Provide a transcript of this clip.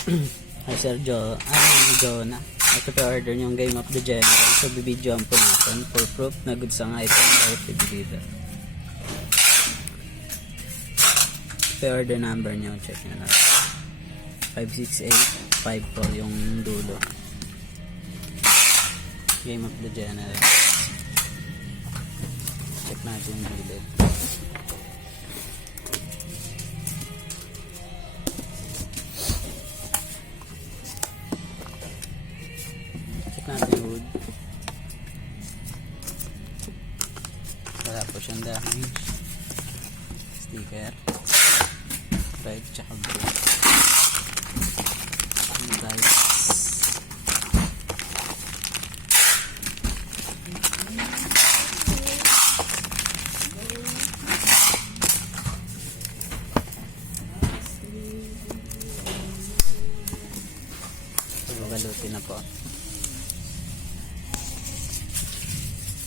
Hi Sir Jonah. Ito pa-order yung Game of the General. So bibidyoan po natin for proof na good sa nga ito kahit bibigida. Pa-order number nyo, check nyo na. 56854 po yung dulo. Game of the General. Check natin yung gilid. Check natin yung wood. Wala po siyang damage. Sticker. Right, tsaka blue. Guys. Galutin na po.